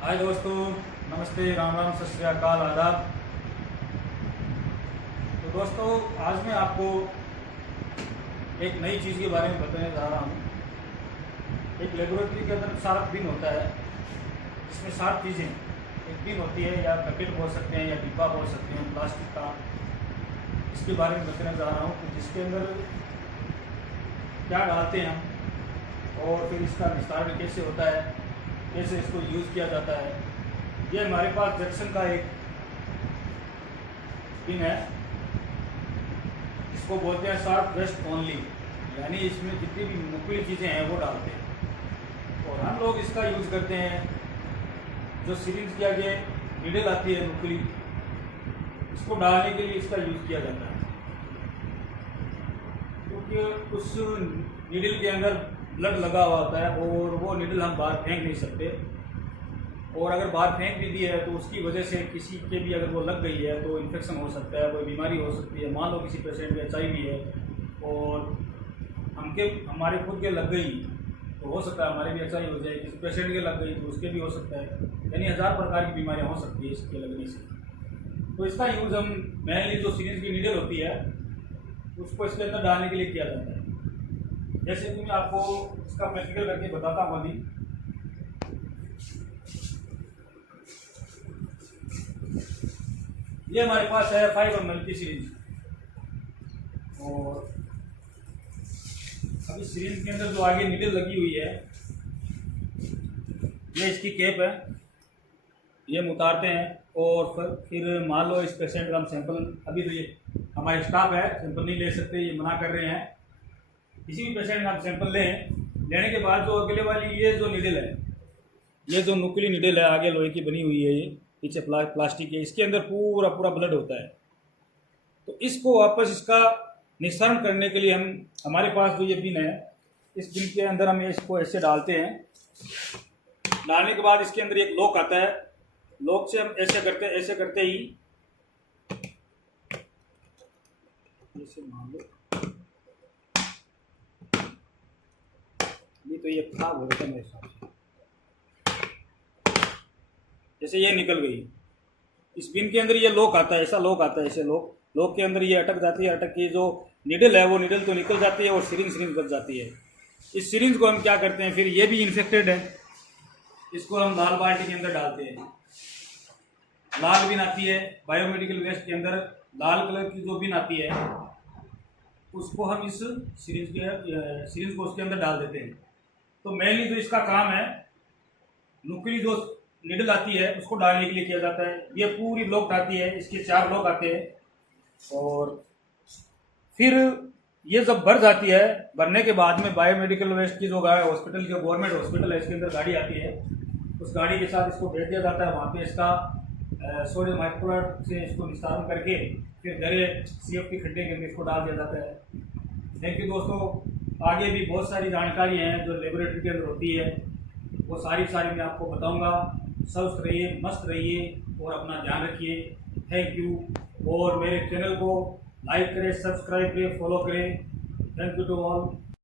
हाय दोस्तों, नमस्ते, राम राम, सत श्री अकाल, आदाब। तो दोस्तों, आज मैं आपको एक नई चीज़ के बारे में बताने जा रहा हूँ। एक लेबोरेटरी के अंदर सारा बिन होता है, इसमें 7 चीज़ें एक बिन होती है, या पैकेट बोल सकते हैं या डिब्बा बोल सकते हैं प्लास्टिक का। इसके बारे में बताने जा रहा हूँ कि जिसके अंदर क्या डालते हैं हम और फिर इसका निस्तारण कैसे होता है, कैसे इसको यूज़ किया जाता है। ये हमारे पास जैक्सन का एक पिन है, इसको बोलते हैं शार्प वेस्ट ओनली, यानी इसमें जितनी भी नुकीली चीज़ें हैं वो डालते हैं। और हम लोग इसका यूज़ करते हैं, जो सिरिंज के आगे नीडल आती है नुकीली, इसको डालने के लिए इसका यूज़ किया जाता है। क्योंकि उस नीडल के अंदर ब्लड लगा हुआ होता है और वो नीडल हम बाहर फेंक नहीं सकते, और अगर बाहर फेंक भी दी है तो उसकी वजह से किसी के भी अगर वो लग गई है तो इन्फेक्शन हो सकता है, कोई बीमारी हो सकती है। मान लो किसी पेशेंट में HIV है और हमारे खुद के लग गई तो हो सकता है हमारे भी HIV हो जाए, किसी पेशेंट के लग गई तो उसके भी हो सकता है। यानी 1000 प्रकार की बीमारियाँ हो सकती है इसके लगने से। तो इसका यूज़ हम मेनली जो सिरिंज की नीडल होती है उसको इसके अंदर डालने के लिए किया जाता है। जैसे कि मैं आपको इसका प्रैक्टिकल करके बताता हूँ अभी। ये हमारे पास है 5 ml की सिरिंज, और अभी सिरिंज के अंदर जो आगे नीडल लगी हुई है, ये इसकी कैप है, ये हम उतारते हैं। और फिर मान लो इस पेशेंट का हम सैंपल, अभी तो ये हमारे स्टाफ है, सैंपल नहीं ले सकते, ये मना कर रहे हैं। किसी भी पेशेंट का हम सैंपल लेने के बाद जो अगले वाली ये जो नीडल है, ये जो नुकीली नीडल है आगे लोहे की बनी हुई है, ये पीछे प्लास्टिक है, इसके अंदर पूरा पूरा ब्लड होता है। तो इसको वापस इसका निस्तारण करने के लिए हमारे पास जो ये बिन है, इस बिन के अंदर हम इसको ऐसे डालते हैं। डालने के बाद इसके अंदर एक लॉक आता है, लॉक से हम ऐसे करते ही जैसे मान लो ये तो ये खराब हो गया मेरे हिसाब से, जैसे ये निकल गई। इस बिन के अंदर ये लॉक आता है, ऐसा लॉक आता है, ऐसे लॉक के अंदर ये अटक जाती है, अटक के जो निडल है वो निडल तो निकल जाती है और सिरिंज बच जाती है। इस सिरिंज को हम क्या करते हैं, फिर ये भी इन्फेक्टेड है, इसको हम लाल बाल्टी के अंदर डालते हैं। लाल बिन आती है बायोमेडिकल वेस्ट के अंदर, लाल कलर की जो बिन आती है उसको हम इस सिरिंज को उसके अंदर डाल देते हैं। तो मेनली जो इसका काम है, नुकीली जो निडल आती है उसको डालने के लिए किया जाता है। ये पूरी लॉक आती है, इसके 4 लॉक आते हैं। और फिर ये जब भर जाती है, भरने के बाद में बायोमेडिकल वेस्ट की जो हॉस्पिटल, जो गवर्नमेंट हॉस्पिटल है, इसके अंदर गाड़ी आती है, उस गाड़ी के साथ इसको भेज दिया जाता है। वहाँ पे इसका सोडियम हाइपोक्लोराइड से इसको निस्तारण करके फिर गहरे CF के खड्डे के अंदर इसको डाल दिया जाता है। थैंक यू दोस्तों। आगे भी बहुत सारी जानकारी हैं जो लेबोरेटरी के अंदर होती है, वो सारी मैं आपको बताऊंगा। स्वस्थ रहिए, मस्त रहिए और अपना ध्यान रखिए। Thank you. और मेरे चैनल को लाइक करें, सब्सक्राइब करें, फॉलो करें। Thank you to all.